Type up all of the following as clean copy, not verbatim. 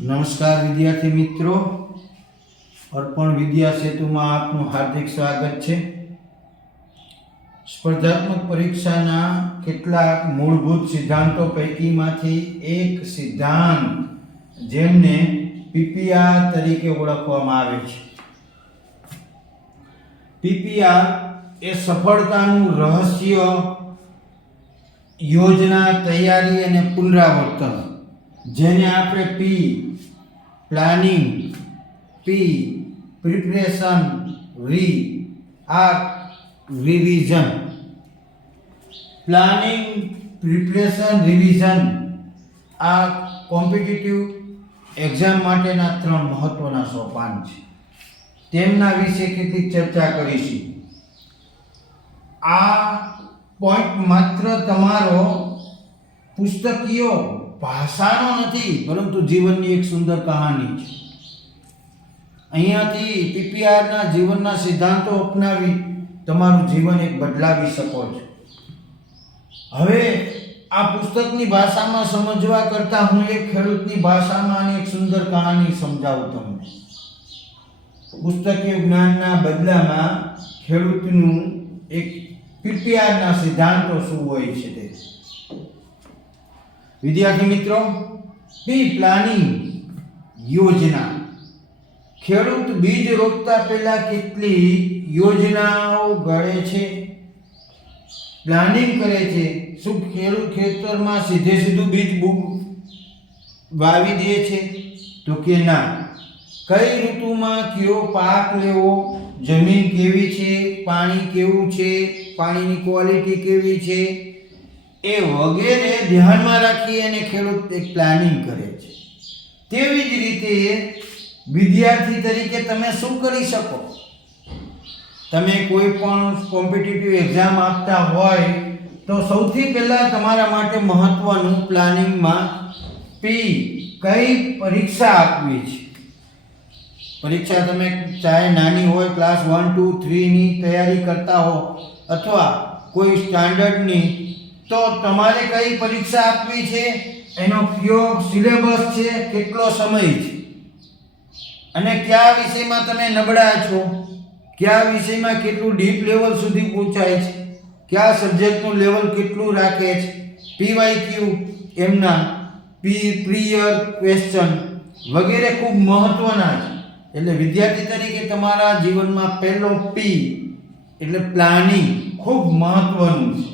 નમસ્કાર વિદ્યાર્થી મિત્રો, અર્પણ વિદ્યા સેતુમાં આપનું હાર્દિક સ્વાગત છે. સ્પર્ધાત્મક પરીક્ષાના કેટલાક મૂળભૂત સિદ્ધાંતો પૈકીમાંથી એક સિદ્ધાંત જેમને પીપીઆર તરીકે ઓળખવામાં આવે છે. પીપીઆર એ સફળતાનું રહસ્ય, યોજના, તૈયારી અને પુનરાવર્તન, જેને આપણે P planning, P preparation, revision. Planning, preparation, revision આ કોમ્પિટિટિવ એક્ઝામ માટેના 3 મહત્વના સોપાન છે. તેમના વિશે કેટલીક ચર્ચા કરીશું. આ પોઈન્ટ માત્ર તમારો પુસ્તકીય ભાષાનો નથી, પરંતુ જીવનની એક સુંદર કહાની છે. અહીંયાથી પીપીઆરના જીવનના સિદ્ધાંતો અપનાવી તમારું જીવન એક બદલાવી શકો છો. હવે આ પુસ્તકની ભાષામાં સમજવા કરતાં હું એક ખેડૂતની ભાષામાં એક સુંદર કહાની સમજાવું તમને. પુસ્તકીય જ્ઞાનના બદલામાં ખેડૂતનું એક પીપીઆરના સિદ્ધાંતો શું હોય છે તે. વિદ્યાર્થી મિત્રો, પી પ્લાનિંગ, યોજના. ખેડૂત બીજ રોપતા પહેલા કેટલી યોજનાઓ ઘડે છે, પ્લાનિંગ કરે છે. શું ખેડૂત ખેતરમાં સીધું બીજ વાવી દે છે? તો કે ના. કઈ ઋતુમાં કયો પાક લેવો, જમીન કેવી છે, પાણી કેવું છે, પાણીની ક્વોલિટી કેવી છે, એ વગેરે ધ્યાનમાં રાખી અને ખેડૂત એક પ્લાનિંગ કરે છે. તેવી જ રીતે વિદ્યાર્થી તરીકે તમે શું કરી શકો? તમે કોઈ પણ કોમ્પિટિટિવ એક્ઝામ આપતા હોય તો સૌથી પહેલાં તમારા માટે મહત્વનું પ્લાનિંગમાં પી, કઈ પરીક્ષા આપવી છે. પરીક્ષા તમે ચાહે નાની હોય, ક્લાસ 1, 2, 3 ની તૈયારી કરતા હો અથવા કોઈ સ્ટાન્ડર્ડની, તો તમારે કઈ પરીક્ષા આપવી છે, એનો કયો સિલેબસ છે, કેટલો સમય છે, અને કયા વિષયમાં તમે નબળા છો, કયા વિષયમાં કેટલું ડીપ લેવલ સુધી પહોંચાય છે, કયા સબ્જેક્ટનું લેવલ કેટલું રાખે છે. પીવાયક્યુ, એમના પ્રિયર ક્વેશ્ચન વગેરે ખૂબ મહત્વના છે. એટલે વિદ્યાર્થી તરીકે તમારા જીવનમાં પહેલો પી એટલે પ્લાનિંગ ખૂબ મહત્વનું છે.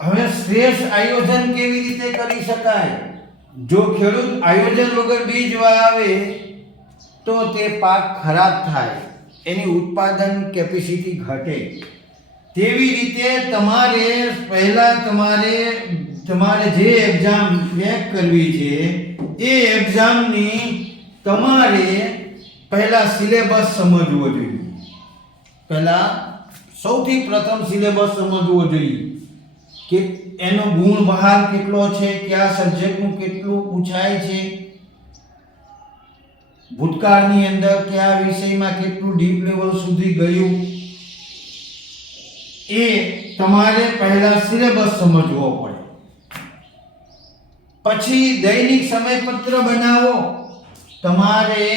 હવે શ્રેષ્ઠ આયોજન કેવી રીતે કરી શકાય? જો ખેડૂત આયોજન વગર બીજ વાવે તો તે પાક ખરાબ થાય, એની ઉત્પાદન કેપેસિટી ઘટે. તેવી રીતે તમારે પહેલા તમારે જે એક્ઝામ ક્રેક કરવી છે એ એક્ઝામની તમારે પહેલા સિલેબસ સમજવો જોઈએ. પહેલા સૌથી પ્રથમ સિલેબસ સમજવો જોઈએ કે એનો ગુણ બહાર કેટલો છે, કયા સબ્જેક્ટનું કેટલું પૂછાય છે, ભૂતકાળની અંદર કયા વિષયમાં કેટલું ડીપ લેવલ સુધી ગયું, એ તમારે પહેલા સિલેબસ સમજવો પડે. પછી દૈનિક સમયપત્ર બનાવો. તમારે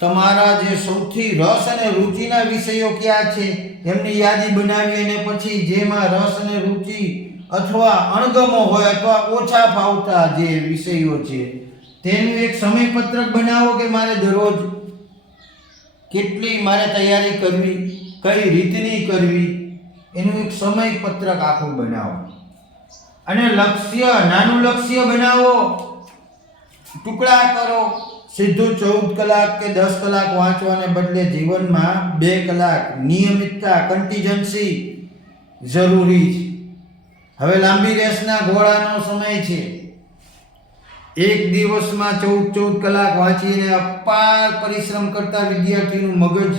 તમારા જે સૌથી રસ અને રુચિના વિષયો કયા છે એમની યાદી બનાવી અને પછી જેમાં રસ અને રુચિ અથવા અણગમો હોય અથવા ઓછા ફાવતા જે વિષયો છે તેનું એક સમયપત્રક બનાવો કે મારે દરરોજ કેટલી મારે તૈયારી કરવી, કઈ રીતની કરવી, એનું એક સમયપત્રક આખું બનાવો. અને નાનું લક્ષ્ય બનાવો, ટુકડા કરો. સીધું 14 કલાક કે 10 કલાક વાંચવાને બદલે જીવનમાં 2 કલાક નિયમિતતા, કન્ટિજન્સી જરૂરી છે. હવે લાંબી રેસના ઘોડાનો સમય છે. એક દિવસમાં 14 કલાક વાંચીને અપાર પરિશ્રમ કરતા વિદ્યાર્થીનું મગજ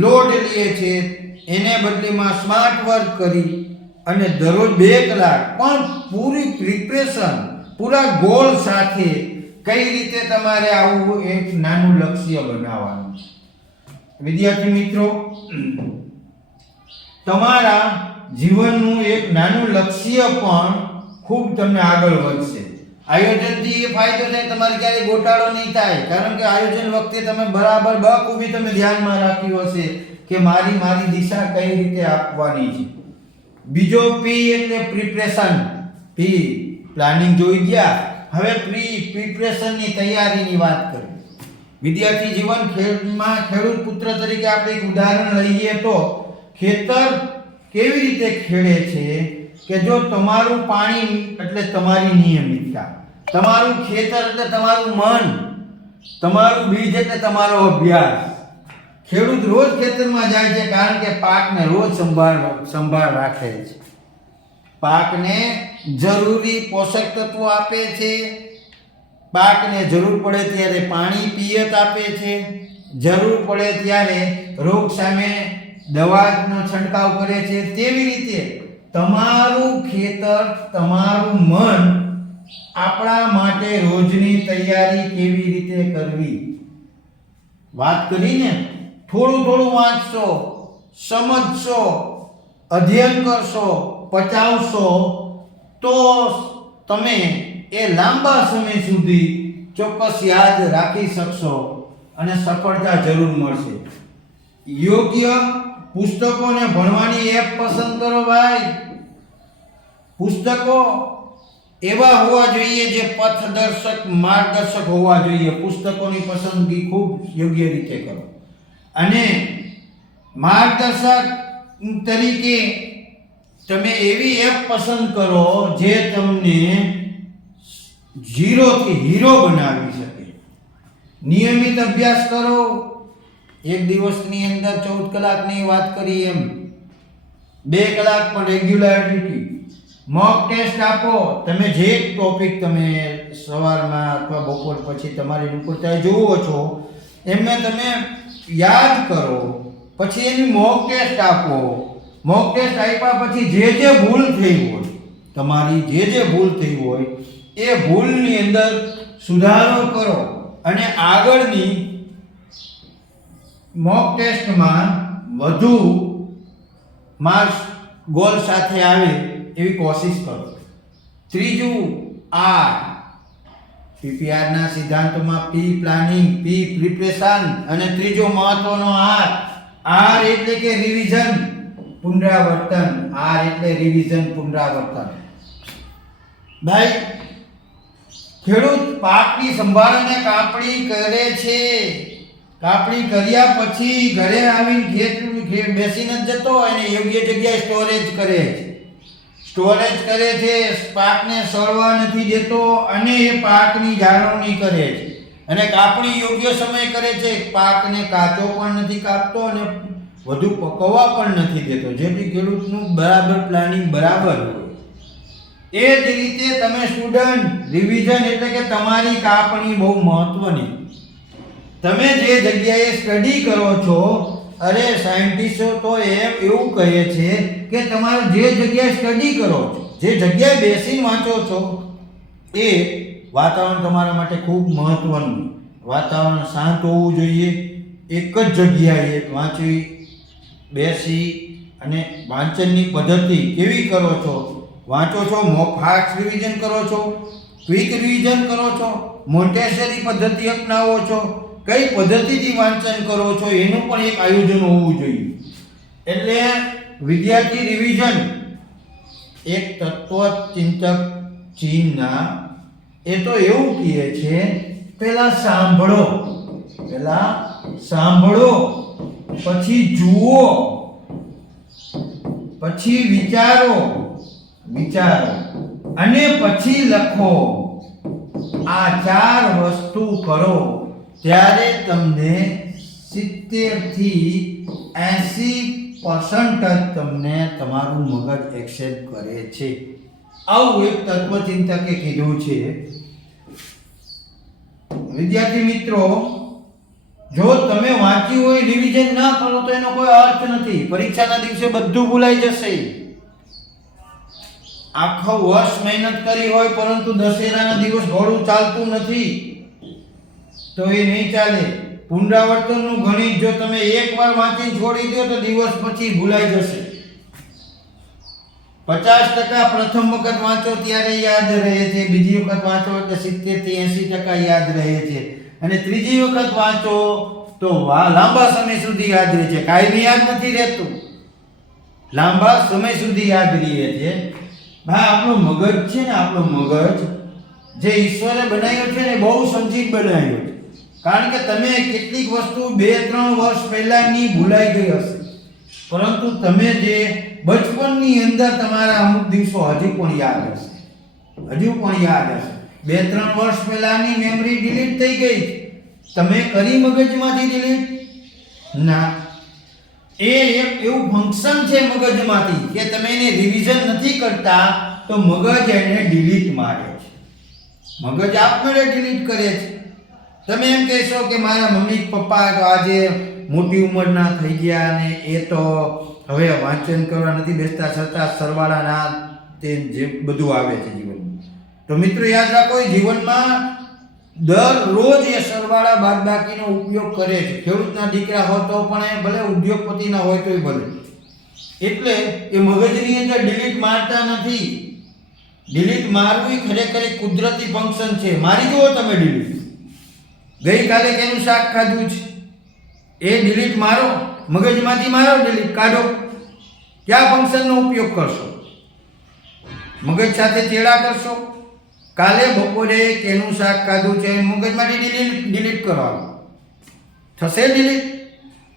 લોડ લે છે. એને બદલેમાં સ્માર્ટ વર્ક કરી અને દરરોજ 2 કલાક પણ પૂરી પ્રિપરેશન, પૂરા ગોલ સાથે કઈ રીતે તમારે આવું એક નાનું લક્ષ્ય બનાવવાનું. વિદ્યાર્થી મિત્રો, તમારા જીવનનું એક નાનું લક્ષ્ય પણ ખૂબ તમને આગળ વધશે. આયોજનથી એ ફાયદો થાય, તમારે ક્યારેય ગોટાળો નહીં થાય, કારણ કે આયોજન વખતે તમે બરાબર બખૂબી તમે ધ્યાનમાં રાખ્યું હશે કે મારી દિશા કઈ રીતે આપવાની છે. બીજો પી એટલે પ્રિપરેશન. પી પ્લાનિંગ જોઈ ગયા, હવે પ્રિપરેશનની તૈયારીની વાત કરીએ. વિદ્યાર્થી જીવન ખેડૂત પુત્ર તરીકે આપણે એક ઉદાહરણ લઈએ તો ખેતર કેવી રીતે ખેડે છે કે જો તમારું પાણી એટલે તમારી નિયમિતતા, તમારું ખેતર એટલે તમારું મન, તમારું બીજ એટલે તમારો અભ્યાસ. ખેડૂત રોજ ખેતરમાં જાય છે કારણ કે પાકને રોજ સંભાળ રાખે છે, પાકને જરૂરી પોષક તત્વો આપે છે, પાકને જરૂર પડે ત્યારે પાણી પિયત આપે છે, જરૂર પડે ત્યારે રોગ સામે દવાનો છંટકાવ કરે છે. તેવી રીતે તમારું ખેતર, તમારું મન આપણા માટે રોજની તૈયારી કેવી રીતે કરવી વાત કરીને થોડું વાંચશો, સમજશો, અધ્યયન કરશો, પચાવશો તો તમે એ લાંબા સમય સુધી ચોક્કસ યાદ રાખી શકશો અને સફળતા જરૂર મળશે. યોગ્ય પુસ્તકોને ભણવાની એપ પસંદ કરો ભાઈ. પુસ્તકો એવા હોવા જોઈએ જે પથદર્શક, માર્ગદર્શક હોવા જોઈએ. પુસ્તકોની પસંદગી ખૂબ યોગ્ય રીતે કરો અને માર્ગદર્શક તરીકે તમે એવી એપ પસંદ કરો જે તમને 0 થી હીરો બનાવી શકે. નિયમિત અભ્યાસ કરો. એક દિવસની અંદર 14 કલાકની વાત કરી એમ 2 કલાક પણ રેગ્યુલરિટી. મોક ટેસ્ટ આપો. તમે જે ટોપિક તમે સવારમાં અથવા બપોર પછી તમારી અનુકૂળતાએ જોવો છો એમને તમે યાદ કરો, પછી એની મોક ટેસ્ટ આપો. મોક ટેસ્ટ આપ્યા પછી જે ભૂલ થઈ હોય, તમારી જે ભૂલ થઈ હોય એ ભૂલની અંદર સુધારો કરો અને આગળની મોક ટેસ્ટમાં વધુ માર્ક્સ ગોલ સાથે આવે એવી કોશિશ કરો. ત્રીજું આર. પીપીઆર ના સિદ્ધાંતોમાં પી પ્લાનિંગ, પી પ્રિપરેશન અને ત્રીજો મહત્વનો આર. આર એટલે કે રિવિઝન, પુનરાવર્તન. આર એટલે રિવિઝન, પુનરાવર્તન. ભાઈ, ખેડૂત પાકની સંભાળ અને કાપણી કરે છે. કાપણી કર્યા પછી ઘરે આવીને ખેત બેસીને જતો એને યોગ્ય જગ્યાએ સ્ટોરેજ કરે છે. પાકને સડવા નથી દેતો અને એ પાકની જાળવણી કરે છે અને કાપણી યોગ્ય સમય કરે છે. પાકને કાચો પણ નથી કાપતો અને વધુ પકવવા પણ નથી દેતો, જેથી ખેડૂતનું બરાબર પ્લાનિંગ બરાબર હોય. એ જ રીતે તમે સ્ટુડન્ટ, રિવિઝન એટલે કે તમારી કાપણી બહુ મહત્વની. તમે જે જગ્યાએ સ્ટડી કરો છો, અરે સાયન્ટિસ્ટો તો એવું કહે છે કે તમારે જે જગ્યાએ સ્ટડી કરો છો, જે જગ્યાએ બેસીને વાંચો છો એ વાતાવરણ તમારા માટે ખૂબ મહત્વનું. વાતાવરણ શાંત હોવું જોઈએ. એક જ જગ્યાએ બેસી અને વાંચનની પદ્ધતિ કેવી કરો છો? વાંચો છો, ફાસ્ટ રિવિઝન કરો છો, ક્વિક રિવિઝન કરો છો, મોન્ટેસરી પદ્ધતિ અપનાવો છો, કઈ પદ્ધતિથી વાંચન કરો છો એનું પણ એક આયોજન હોવું જોઈએ. એટલે વિદ્યાર્થી રિવિઝન એક તત્વચિંતક ચીનના એ તો એવું કહે છે, પહેલા સાંભળો, પછી જુઓ, પછી વિચારો અને પછી લખો. આ 4 વસ્તુ કરો ત્યારે તમને 70 થી 80% જ તમને તમારું મગજ એક્સેપ્ટ કરે છે. આવું એક તત્વચિંતકે કીધું છે. વિદ્યાર્થી મિત્રો, જો તમે વાંચ્યું હોય, રિવિઝન ના કરો તો એનો કોઈ અર્થ નથી. પરીક્ષાના દિવસે બધું ભૂલાઈ જશે. આખો વર્ષ મહેનત કરી હોય પરંતુ દશેરાના દિવસ ઘોડું ચાલતું નથી તો એ નહીં ચાલે. પુનરાવર્તનનું ગણિત જો તમે એકવાર વાંચીને છોડી દો તો દિવસ પછી ભૂલાઈ જશે. 50% પ્રથમ વખત વાંચો ત્યારે યાદ રહે છે, બીજી વખત વાંચો એટલે 70 થી 80% યાદ રહે છે, અને ત્રીજી વખત વાંચો તો લાંબા સમય સુધી યાદ રહે છે. કાયમી યાદ નથી રહેતું, લાંબા સમય સુધી યાદ રહે છે. ભાઈ આપણો મગજ છે ને, આપણો મગજ જે ઈશ્વરે બનાવ્યો છે ને બહુ સમજી બનાવ્યો છે. કારણ કે તમે કેટલીક વસ્તુ 2-3 વર્ષ પહેલાની ભૂલાઈ ગઈ હશે, પરંતુ તમે જે બચપનની અંદર તમારા અમુક દિવસો હજી પણ યાદ હશે, 2-3 વર્ષ પહેલાની મેમરી ડિલીટ થઈ ગઈ, તમે કરી મગજમાંથી ડિલીટ ના. એ એક એવું ફંક્શન છે મગજમાંથી કે તમે એને રિવિઝન નથી કરતા તો મગજ એને ડિલીટ મારે છે, મગજ આપમેળે ડિલીટ કરે છે. તમે એમ કહેશો કે મારા મમ્મી પપ્પા તો આજે મોટી ઉંમરના થઈ ગયા અને એ તો હવે વાંચન કરવા નથી બેસતા, છતાં સરવાળાના તે જે બધું આવે છે જીવનમાં. તો મિત્રો યાદ રાખો, જીવનમાં દરરોજ એ સરવાળા બાદબાકીનો ઉપયોગ કરે છે. ખેડૂતના દીકરા હોય તો પણ એ ભલે ઉદ્યોગપતિ ના હોય તોય ભલે, એટલે એ મગજની અંદર ડિલીટ મારતા નથી. ડિલીટ મારવું ખરેખર એક કુદરતી ફંક્શન છે. મારી જુઓ તમે ડિલીટ, ગઈકાલે કેનું શાક ખાધું છે એ ડિલીટ મારો, મગજમાંથી મારો ડિલીટ કાઢો. કયા ફંક્શનનો ઉપયોગ કરશો? મગજ સાથે ચેડા કરશો? કાલે બપોરે કેનું શાક ખાધું છે મગજમાંથી ડિલીટ કરવાનું થશે? ડિલીટ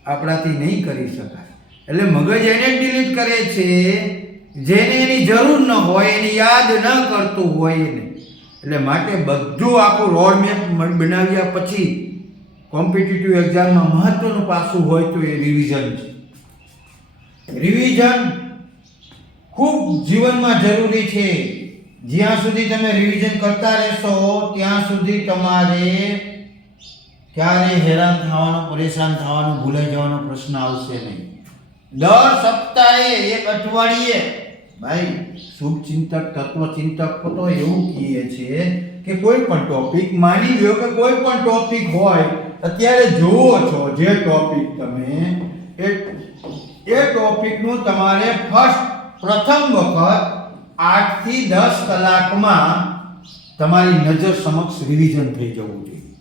આપણાથી નહીં કરી શકાય. એટલે મગજ એને ડિલીટ કરે છે જેને એની જરૂર ન હોય, એની યાદ ન કરતું હોય એને. એટલે માટે બધું આખું રોડ મેપ બનાવ્યા પછી કોમ્પિટિટિવ એક્ઝામમાં મહત્વનું પાસું હોય તો એ રિવિઝન છે. રિવિઝન ખૂબ જીવનમાં જરૂરી છે. જ્યાં સુધી તમે રિવિઝન કરતા રહેશો ત્યાં સુધી તમારે ક્યારે હેરાન થવાનો, પરેશાન થવાનો, ભૂલાઈ જવાનો પ્રશ્ન આવશે નહીં. દર સપ્તાહે, એક અઠવાડિયે, ભાઈ શુભચિંતક, તત્વચિંતક તો એવું કહે છે કે કોઈ પણ ટોપિક, માની લો કે કોઈ પણ ટોપિક હોય, અત્યારે જુઓ છો જે ટોપિક તમે એ ટોપિકનું તમારે પ્રથમ વખત 8 થી 10 કલાકમાં તમારી નજર સમક્ષ રિવિઝન થઈ જવું જોઈએ.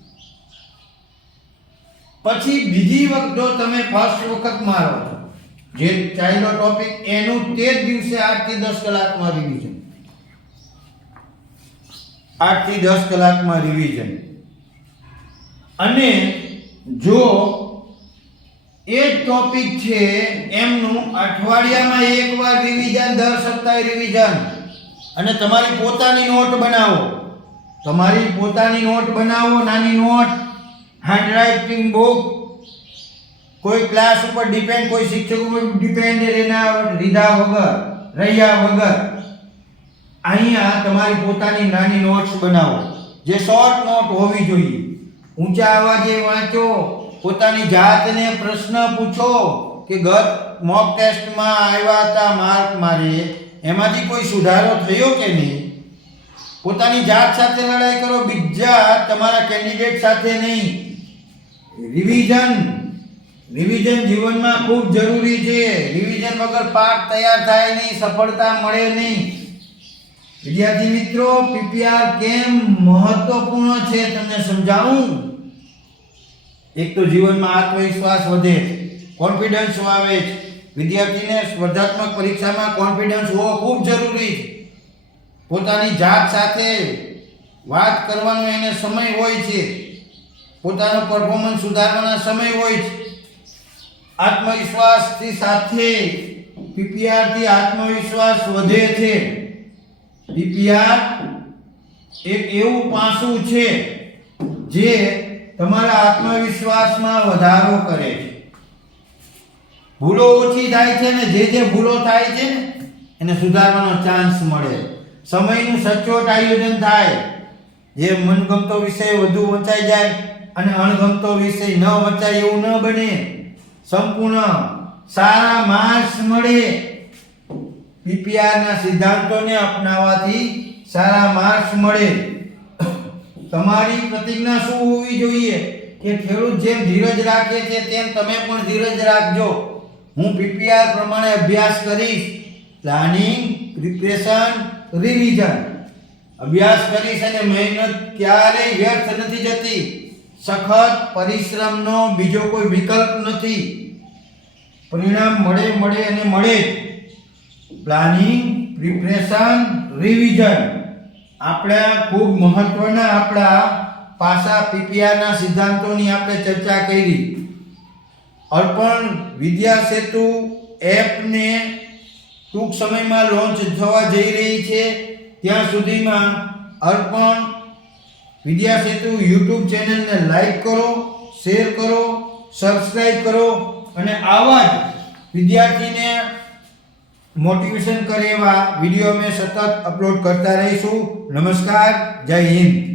પછી બીજી વખત જો તમે ફર્સ્ટ વખત મારો જે ચાલ્યો ટોપિક એનું તે જ દિવસે 8 થી 10 કલાકમાં રિવિઝન, 8 થી 10 કલાકમાં રિવિઝન. અને જો એ ટોપિક છે એમનું અઠવાડિયામાં એકવાર રિવિઝન, દર સપ્તાહે રિવિઝન. અને તમારી પોતાની નોટ બનાવો, તમારી પોતાની નોટ બનાવો, નાની નોટ, હેન્ડરાઇટિંગ બુક. કોઈ ક્લાસ ઉપર ડિપેન્ડ, કોઈ શિક્ષક ઉપર ડિપેન્ડ રહ્યા વગર અહીંયા તમારી પોતાની નાની નોટ્સ બનાવો, જે શોર્ટ નોટ હોવી જોઈએ. ઊંચા અવાજે વાંચો, પોતાની જાતને પ્રશ્ન પૂછો કે ગત મોક ટેસ્ટમાં આવ્યા હતા માર્ક મારે, એમાંથી કોઈ સુધારો થયો કે નહીં. પોતાની જાત સાથે લડાઈ કરો, બીજા તમારા કેન્ડિડેટ સાથે નહીં. રિવિઝન જીવનમાં ખૂબ જરૂરી છે. રિવિઝન વગર પાઠ તૈયાર થાય નહીં, સફળતા મળે નહીં. વિદ્યાર્થી મિત્રો, પીપીઆર કેમ મહત્વપૂર્ણ છે તમને સમજાવું. એક તો જીવનમાં આત્મવિશ્વાસ વધે, કોન્ફિડન્સ આવે છે. વિદ્યાર્થીને સ્પર્ધાત્મક પરીક્ષામાં કોન્ફિડન્સ હોવો ખૂબ જરૂરી છે. પોતાની જાત સાથે વાત કરવાનો એને સમય હોય છે, પોતાનો પરફોર્મન્સ સુધારવાના સમય હોય છે. આત્મવિશ્વાસથી સાથે પીપીઆરથી આત્મવિશ્વાસ વધે છે. પીપીઆર એક એવું પાસું છે જે તમારા આત્મવિશ્વાસમાં વધારો કરે છે. ભૂલો ઓછી થાય છે ને જે ભૂલો થાય છે ને એને સુધારવાનો ચાન્સ મળે. સમયનું સચોટ આયોજન થાય. જે મનગમતો વિષય વધુ વંચાઈ જાય અને અણગમતો વિષય ન વંચાય એવું ન બને. સંપૂર્ણ સારા માર્ક્સ મળે. પીપીઆરના સિદ્ધાંતોને અપનાવવાથી સારા માર્ક્સ મળે. તમારી પ્રતિજ્ઞા શું હોવી જોઈએ કે ખેડૂત જેમ ધીરજ રાખે છે તેમ તમે પણ ધીરજ રાખજો. હું પીપીઆર પ્રમાણે અભ્યાસ કરીશ. Planning preparation revision. અભ્યાસ કરીશ અને મહેનત ક્યારેય વ્યર્થ નથી જતી. સખત પરિશ્રમનો બીજો કોઈ વિકલ્પ નથી. પરિણામ મળે. પ્લાનિંગ, પ્રિપરેશન, રિવિઝન આપણા ખૂબ મહત્વના આપણા પાસા પીપીઆરના સિદ્ધાંતોની આપણે ચર્ચા કરી. અર્પણ વિદ્યા સેતુ એપને ટૂંક સમયમાં લોન્ચ થવા જઈ રહી છે. ત્યાં સુધીમાં અર્પણ વિદ્યા સેતુ યુટ્યુબ ચેનલને લાઈક કરો, શેર કરો, સબસ્ક્રાઇબ કરો અને આવા જ વિદ્યાર્થીને મોટિવેશન કરે એવા વિડીયો અમે સતત અપલોડ કરતા રહીશું. નમસ્કાર, જય હિન્દ.